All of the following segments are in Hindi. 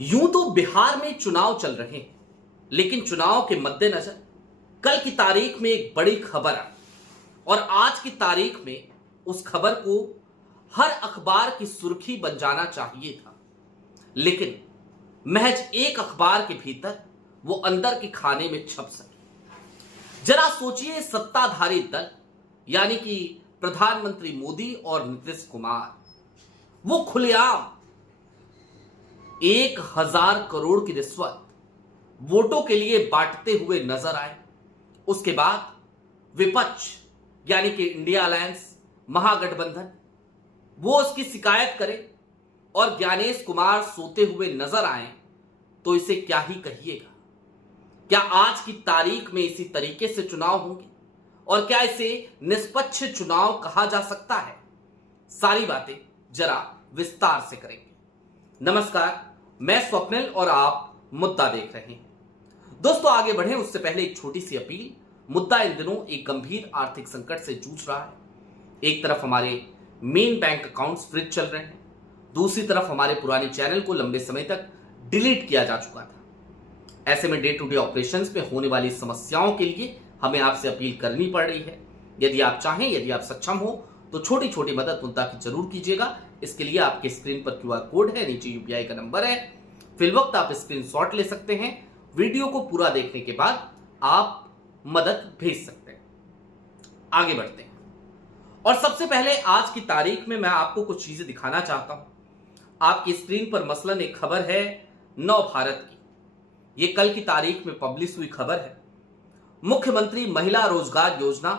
यूं तो बिहार में चुनाव चल रहे हैं, लेकिन चुनाव के मद्देनजर कल की तारीख में एक बड़ी खबर आई और आज की तारीख में उस खबर को हर अखबार की सुर्खी बन जाना चाहिए था, लेकिन महज एक अखबार के भीतर वो अंदर के खाने में छप सकी। जरा सोचिए, सत्ताधारी दल यानी कि प्रधानमंत्री मोदी और नीतीश कुमार वो खुलेआम 1,000 करोड़ की रिश्वत वोटों के लिए बांटते हुए नजर आए। उसके बाद विपक्ष यानी कि इंडिया अलायंस महागठबंधन वो उसकी शिकायत करे और ज्ञानेश कुमार सोते हुए नजर आए, तो इसे क्या ही कहिएगा। क्या आज की तारीख में इसी तरीके से चुनाव होंगे और क्या इसे निष्पक्ष चुनाव कहा जा सकता है? सारी बातें जरा विस्तार से करेंगे। नमस्कार, मैं स्वप्निल और आप मुद्दा देख रहे हैं। दोस्तों, आगे बढ़े उससे पहले एक छोटी सी अपील। मुद्दा इन दिनों एक गंभीर आर्थिक संकट से जूझ रहा है। एक तरफ हमारे मेन बैंक अकाउंट्स फ्रीज चल रहे हैं, दूसरी तरफ हमारे पुराने चैनल को लंबे समय तक डिलीट किया जा चुका था। ऐसे में डे टू डे ऑपरेशंस में होने वाली समस्याओं के लिए हमें आपसे अपील करनी पड़ रही है। यदि आप चाहें, यदि आप सक्षम हो, तो छोटी छोटी मदद मुद्दा की जरूर कीजिएगा। इसके लिए आपके स्क्रीन पर क्यूआर कोड है, नीचे यूपीआई का नंबर है। फिलवक्त आप स्क्रीनशॉट ले सकते हैं। वीडियो को पूरा देखने के बाद आप मदद भेज सकते हैं। आगे बढ़ते हैं और सबसे पहले आज की तारीख में मैं आपको कुछ चीजें दिखाना चाहता हूं। आपकी स्क्रीन पर मसलन एक खबर है नव भारत की। यह कल की तारीख में पब्लिश हुई खबर है। मुख्यमंत्री महिला रोजगार योजना,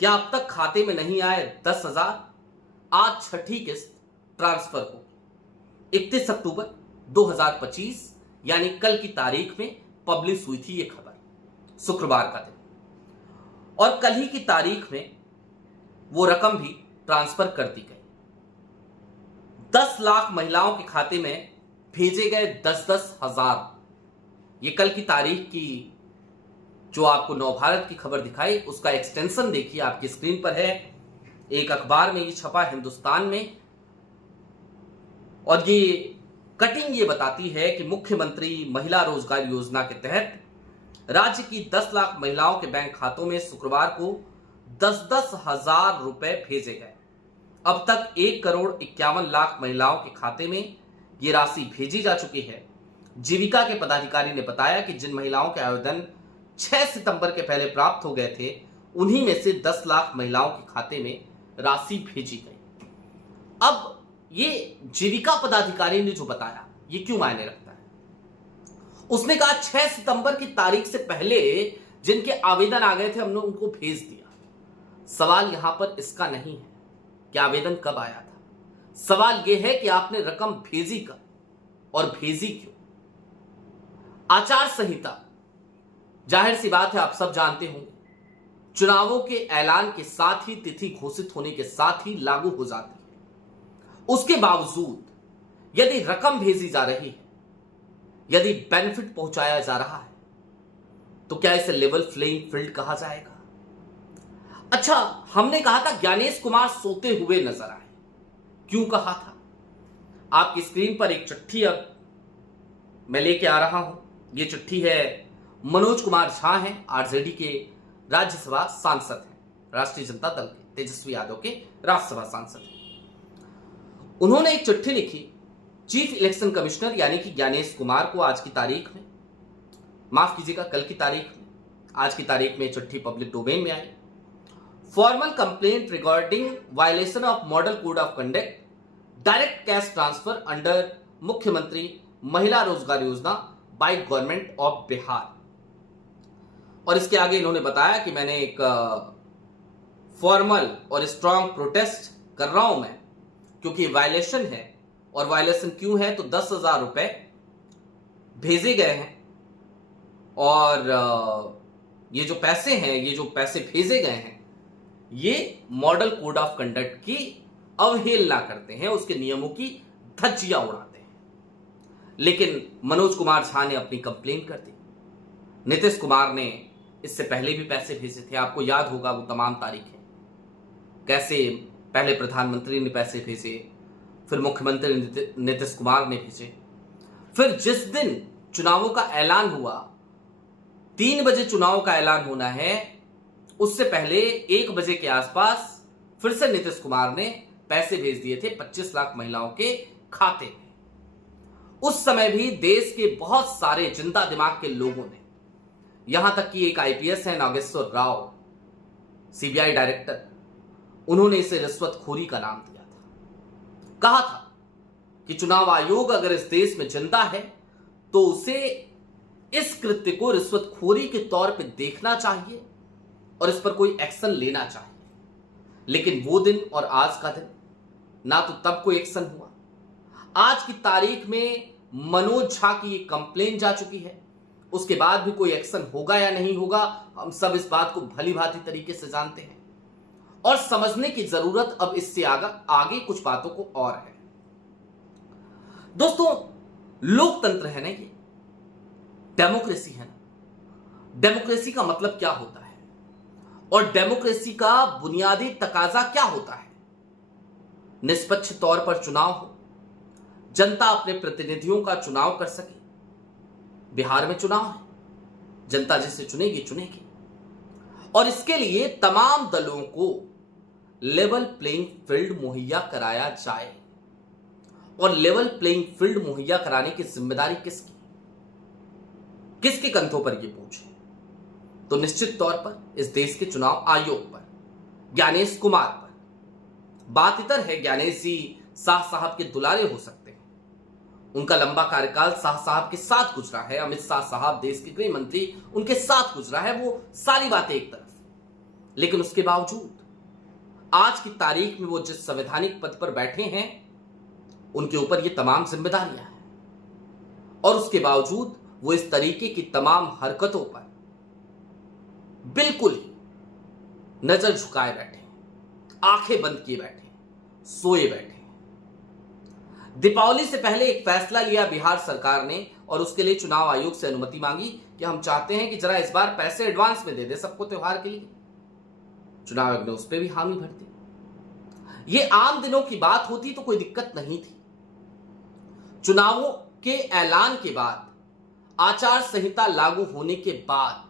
क्या अब तक खाते में नहीं आए 10,000? आज छठी किस्त ट्रांसफर होगी। 31 अक्टूबर 2025 यानी कल की तारीख में पब्लिश हुई थी यह खबर, शुक्रवार का दिन। और कल ही की तारीख में वो रकम भी ट्रांसफर कर दी गई। 10 लाख महिलाओं के खाते में भेजे गए 10-10 हजार। ये कल की तारीख की जो आपको नवभारत की खबर दिखाई, उसका एक्सटेंशन देखिए, आपकी स्क्रीन पर है। एक अखबार में ये छपा, हिंदुस्तान में, और ये कटिंग ये बताती है कि मुख्यमंत्री महिला रोजगार योजना के तहत राज्य की 10 लाख महिलाओं के बैंक खातों में शुक्रवार को 10-10 हजार रुपए भेजे गए। अब तक 1,51,00,000 महिलाओं के खाते में ये राशि भेजी जा चुकी है। जीविका के पदाधिकारी ने बताया कि जिन महिलाओं के आवेदन 6 सितंबर के पहले प्राप्त हो गए थे, उन्हीं में से 10 लाख महिलाओं के खाते में राशि भेजी गई। अब ये जीविका पदाधिकारी ने जो बताया, ये क्यों मायने रखता है? उसने कहा 6 सितंबर की तारीख से पहले जिनके आवेदन आ गए थे, हमने उनको भेज दिया। सवाल यहां पर इसका नहीं है कि आवेदन कब आया था। सवाल यह है कि आपने रकम भेजी कब और भेजी क्यों। आचार संहिता, जाहिर सी बात है, आप सब जानते होंगे, चुनावों के ऐलान के साथ ही, तिथि घोषित होने के साथ ही लागू हो जाती है। उसके बावजूद यदि रकम भेजी जा रही है, यदि बेनिफिट पहुंचाया जा रहा है, तो क्या इसे लेवल प्लेइंग फील्ड कहा जाएगा? अच्छा, हमने कहा था ज्ञानेश कुमार सोते हुए नजर आए। क्यों कहा था? आपकी स्क्रीन पर एक चिट्ठी अब मैं लेके आ रहा हूं। यह चिट्ठी है, मनोज कुमार झा हैं, आरजेडी के राज्यसभा सांसद हैं, राष्ट्रीय जनता दल के तेजस्वी यादव के राज्यसभा सांसद हैं। उन्होंने एक चिट्ठी लिखी चीफ इलेक्शन कमिश्नर यानी कि ज्ञानेश कुमार को आज की तारीख में, माफ कीजिएगा कल की तारीख में, आज की तारीख में चिट्ठी पब्लिक डोमेन में आई। Formal complaint regarding violation of model code of conduct, direct cash transfer under मुख्यमंत्री महिला रोजगार योजना बाय गवर्नमेंट ऑफ बिहार। और इसके आगे इन्होंने बताया कि मैंने एक फॉर्मल और स्ट्रांग प्रोटेस्ट कर रहा हूं मैं, क्योंकि वायलेशन है। और वायलेशन क्यों है? तो 10,000 रुपए भेजे गए हैं और ये जो पैसे हैं, ये जो पैसे भेजे गए हैं, ये मॉडल कोड ऑफ कंडक्ट की अवहेलना करते हैं, उसके नियमों की धज्जियां उड़ाते हैं। लेकिन मनोज कुमार झा ने अपनी कंप्लेन कर दी। नीतीश कुमार ने इससे पहले भी पैसे भेजे थे, आपको याद होगा वो तमाम तारीखें, कैसे पहले प्रधानमंत्री ने पैसे भेजे, फिर मुख्यमंत्री नीतीश कुमार ने भेजे, फिर जिस दिन चुनावों का ऐलान हुआ, 3 बजे चुनाव का ऐलान होना है, उससे पहले 1 बजे के आसपास फिर से नीतीश कुमार ने पैसे भेज दिए थे 25 लाख महिलाओं के खाते में। उस समय भी देश के बहुत सारे जिंदा दिमाग के लोगों ने, यहां तक कि एक आईपीएस है नागेश्वर राव, सीबीआई डायरेक्टर, उन्होंने इसे रिश्वतखोरी का नाम दिया था। कहा था कि चुनाव आयोग अगर इस देश में जिंदा है तो उसे इस कृत्य को रिश्वतखोरी के तौर पे देखना चाहिए और इस पर कोई एक्शन लेना चाहिए। लेकिन वो दिन और आज का दिन, ना तो तब कोई एक्शन हुआ। आज की तारीख में मनोज झा की ये कंप्लेन जा चुकी है, उसके बाद भी कोई एक्शन होगा या नहीं होगा, हम सब इस बात को भली भांति तरीके से जानते हैं। और समझने की जरूरत अब इससे आगे कुछ बातों को और है। दोस्तों, लोकतंत्र है ना, ये डेमोक्रेसी है ना। डेमोक्रेसी का मतलब क्या होता है और डेमोक्रेसी का बुनियादी तकाजा क्या होता है? निष्पक्ष तौर पर चुनाव हो, जनता अपने प्रतिनिधियों का चुनाव कर सके। बिहार में चुनाव है, जनता जिसे चुनेगी। और इसके लिए तमाम दलों को लेवल प्लेइंग फील्ड मुहैया कराया जाए। और लेवल प्लेइंग फील्ड मुहैया कराने की जिम्मेदारी किसके कंधों पर यह बोझ है? तो निश्चित तौर पर इस देश के चुनाव आयोग पर, ज्ञानेश कुमार पर। बात इतर है, ज्ञानेश जी शाह साहब के दुलारे हो सकते हैं, उनका लंबा कार्यकाल शाह साहब के साथ गुजरा है, अमित शाह साहब देश के गृह मंत्री, उनके साथ गुजरा है, वो सारी बातें एक तरफ। लेकिन उसके बावजूद आज की तारीख में वो जिस संवैधानिक पद पर बैठे हैं, उनके ऊपर ये तमाम जिम्मेदारियां हैं। और उसके बावजूद वो इस तरीके की तमाम हरकतों पर बिल्कुल ही नजर झुकाए बैठे, आंखें बंद किए बैठे, सोए बैठे। दीपावली से पहले एक फैसला लिया बिहार सरकार ने और उसके लिए चुनाव आयोग से अनुमति मांगी कि हम चाहते हैं कि जरा इस बार पैसे एडवांस में दे दे सबको त्योहार के लिए। चुनाव आयोग ने उस पर भी हामी भर दी। ये आम दिनों की बात होती तो कोई दिक्कत नहीं थी। चुनावों के ऐलान के बाद, आचार संहिता लागू होने के बाद,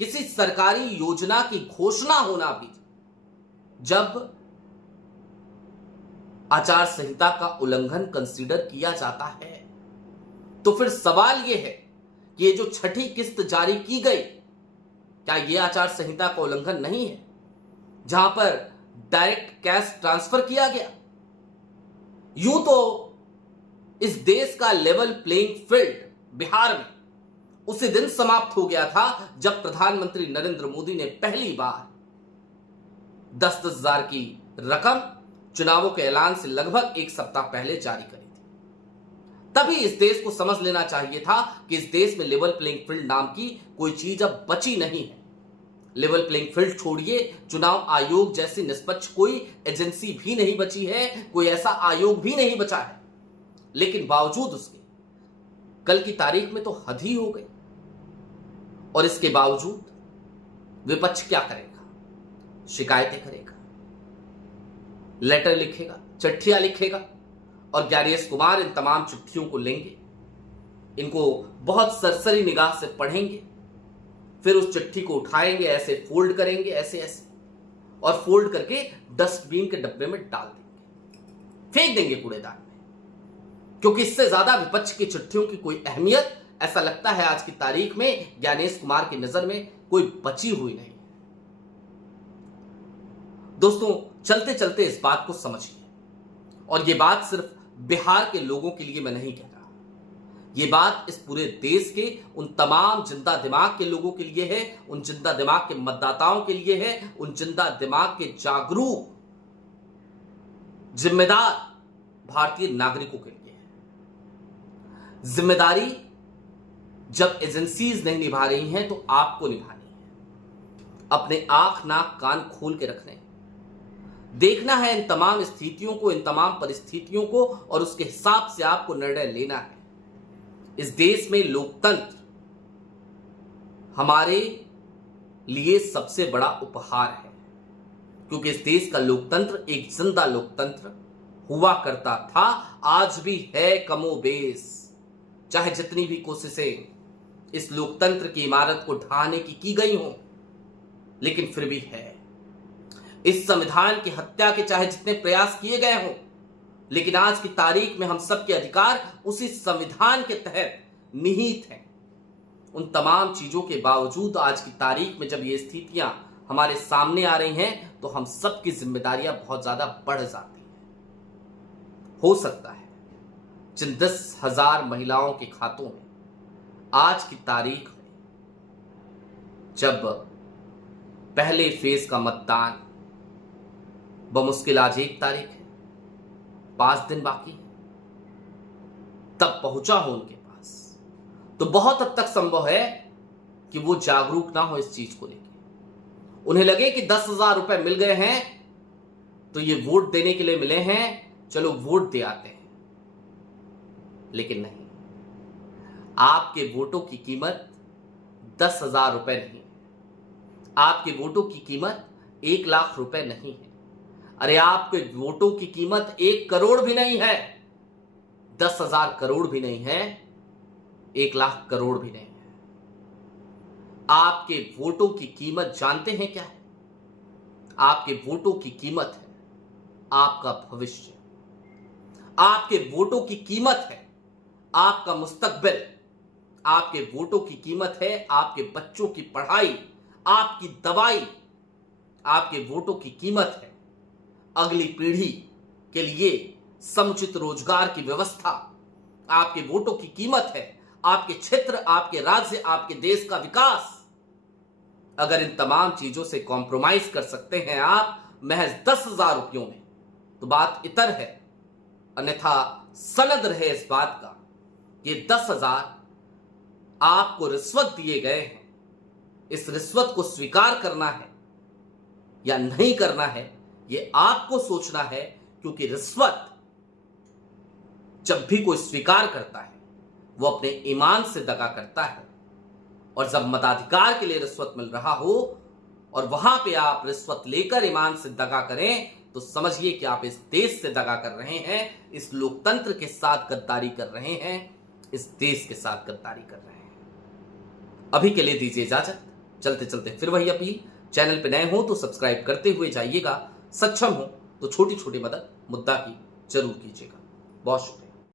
किसी सरकारी योजना की घोषणा होना भी जब आचार संहिता का उल्लंघन कंसीडर किया जाता है, तो फिर सवाल यह है कि ये जो छठी किस्त जारी की गई, क्या यह आचार संहिता का उल्लंघन नहीं है? जहां पर डायरेक्ट कैश ट्रांसफर किया गया। यूं तो इस देश का लेवल प्लेइंग फील्ड बिहार में उसी दिन समाप्त हो गया था जब प्रधानमंत्री नरेंद्र मोदी ने पहली बार 10-10 हजार की रकम चुनावों के ऐलान से लगभग 1 सप्ताह पहले जारी करी थी। तभी इस देश को समझ लेना चाहिए था कि इस देश में लेवल प्लेइंग फील्ड नाम की कोई चीज अब बची नहीं है। लेवल प्लेइंग फील्ड छोड़िए, चुनाव आयोग जैसी निष्पक्ष कोई एजेंसी भी नहीं बची है, कोई ऐसा आयोग भी नहीं बचा है। लेकिन बावजूद उसके कल की तारीख में तो हद ही हो गई। और इसके बावजूद विपक्ष क्या करेगा? शिकायतें करेगा, लेटर लिखेगा, चिट्ठियां लिखेगा और ज्ञानेश कुमार इन तमाम चिट्ठियों को लेंगे, इनको बहुत सरसरी निगाह से पढ़ेंगे, फिर उस चिट्ठी को उठाएंगे, ऐसे फोल्ड करेंगे, ऐसे और फोल्ड करके डस्टबिन के डब्बे में डाल देंगे, फेंक देंगे कूड़ेदान में। क्योंकि इससे ज्यादा विपक्ष की चिट्ठियों की कोई अहमियत, ऐसा लगता है आज की तारीख में ज्ञानेश कुमार की नजर में कोई बची हुई नहीं। दोस्तों, चलते चलते इस बात को समझिए, और यह बात सिर्फ बिहार के लोगों के लिए मैं नहीं कह रहा, यह बात इस पूरे देश के उन तमाम जिंदा दिमाग के लोगों के लिए है, उन जिंदा दिमाग के मतदाताओं के लिए है, उन जिंदा दिमाग के जागरूक जिम्मेदार भारतीय नागरिकों के लिए है। जिम्मेदारी जब एजेंसीज नहीं निभा रही हैं तो आपको निभानी है। अपने आंख नाक कान खोल के रखने, देखना है इन तमाम स्थितियों को, इन तमाम परिस्थितियों को, और उसके हिसाब से आपको निर्णय लेना है। इस देश में लोकतंत्र हमारे लिए सबसे बड़ा उपहार है, क्योंकि इस देश का लोकतंत्र एक जिंदा लोकतंत्र हुआ करता था, आज भी है कमोबेश। चाहे जितनी भी कोशिशें इस लोकतंत्र की इमारत को ढहाने की गई हों, लेकिन फिर भी है। इस संविधान की हत्या के चाहे जितने प्रयास किए गए हों, लेकिन आज की तारीख में हम सबके अधिकार उसी संविधान के तहत निहित हैं। उन तमाम चीजों के बावजूद आज की तारीख में जब ये स्थितियां हमारे सामने आ रही हैं, तो हम सबकी जिम्मेदारियां बहुत ज्यादा बढ़ जाती हैं। हो सकता है जिन 10,000 महिलाओं के खातों में आज की तारीख में जब पहले फेज का मतदान बमुश्किल आज 1 तारीख है, 5 दिन बाकी है, तब पहुंचा हो उनके पास, तो बहुत हद तक संभव है कि वो जागरूक ना हो इस चीज को लेकर। उन्हें लगे कि 10,000 रुपए मिल गए हैं तो ये वोट देने के लिए मिले हैं, चलो वोट दे आते हैं। लेकिन नहीं, आपके वोटों की कीमत 10,000 रुपए नहीं है। आपके वोटों की कीमत 1 लाख रुपए नहीं है। अरे आपके वोटों की कीमत 1 करोड़ भी नहीं है, 10,000 करोड़ भी नहीं है, 1 लाख करोड़ भी नहीं है। आपके वोटों की कीमत जानते हैं क्या है? आपके वोटों की कीमत है आपका भविष्य। आपके वोटों की कीमत है आपका मुस्तकबिल। आपके वोटों की कीमत है आपके बच्चों की पढ़ाई, आपकी दवाई। आपके वोटों की कीमत है अगली पीढ़ी के लिए समुचित रोजगार की व्यवस्था। आपके वोटों की कीमत है आपके क्षेत्र, आपके राज्य, आपके देश का विकास। अगर इन तमाम चीजों से कॉम्प्रोमाइज कर सकते हैं आप महज 10,000 रुपयों में, तो बात इतर है। अन्यथा सनद रहे इस बात का कि 10,000 आपको रिश्वत दिए गए हैं। इस रिश्वत को स्वीकार करना है या नहीं करना है, यह आपको सोचना है, क्योंकि रिश्वत जब भी कोई स्वीकार करता है वो अपने ईमान से दगा करता है। और जब मताधिकार के लिए रिश्वत मिल रहा हो और वहां पे आप रिश्वत लेकर ईमान से दगा करें, तो समझिए कि आप इस देश से दगा कर रहे हैं, इस लोकतंत्र के साथ गद्दारी कर रहे हैं, इस देश के साथ गद्दारी कर रहे हैं। अभी के लिए दीजिए इजाजत। चलते चलते फिर वही अपील, चैनल पे नए हो तो सब्सक्राइब करते हुए जाइएगा, सक्षम हो तो छोटी छोटी मदद मुद्दा की जरूर कीजिएगा। बहुत शुक्रिया।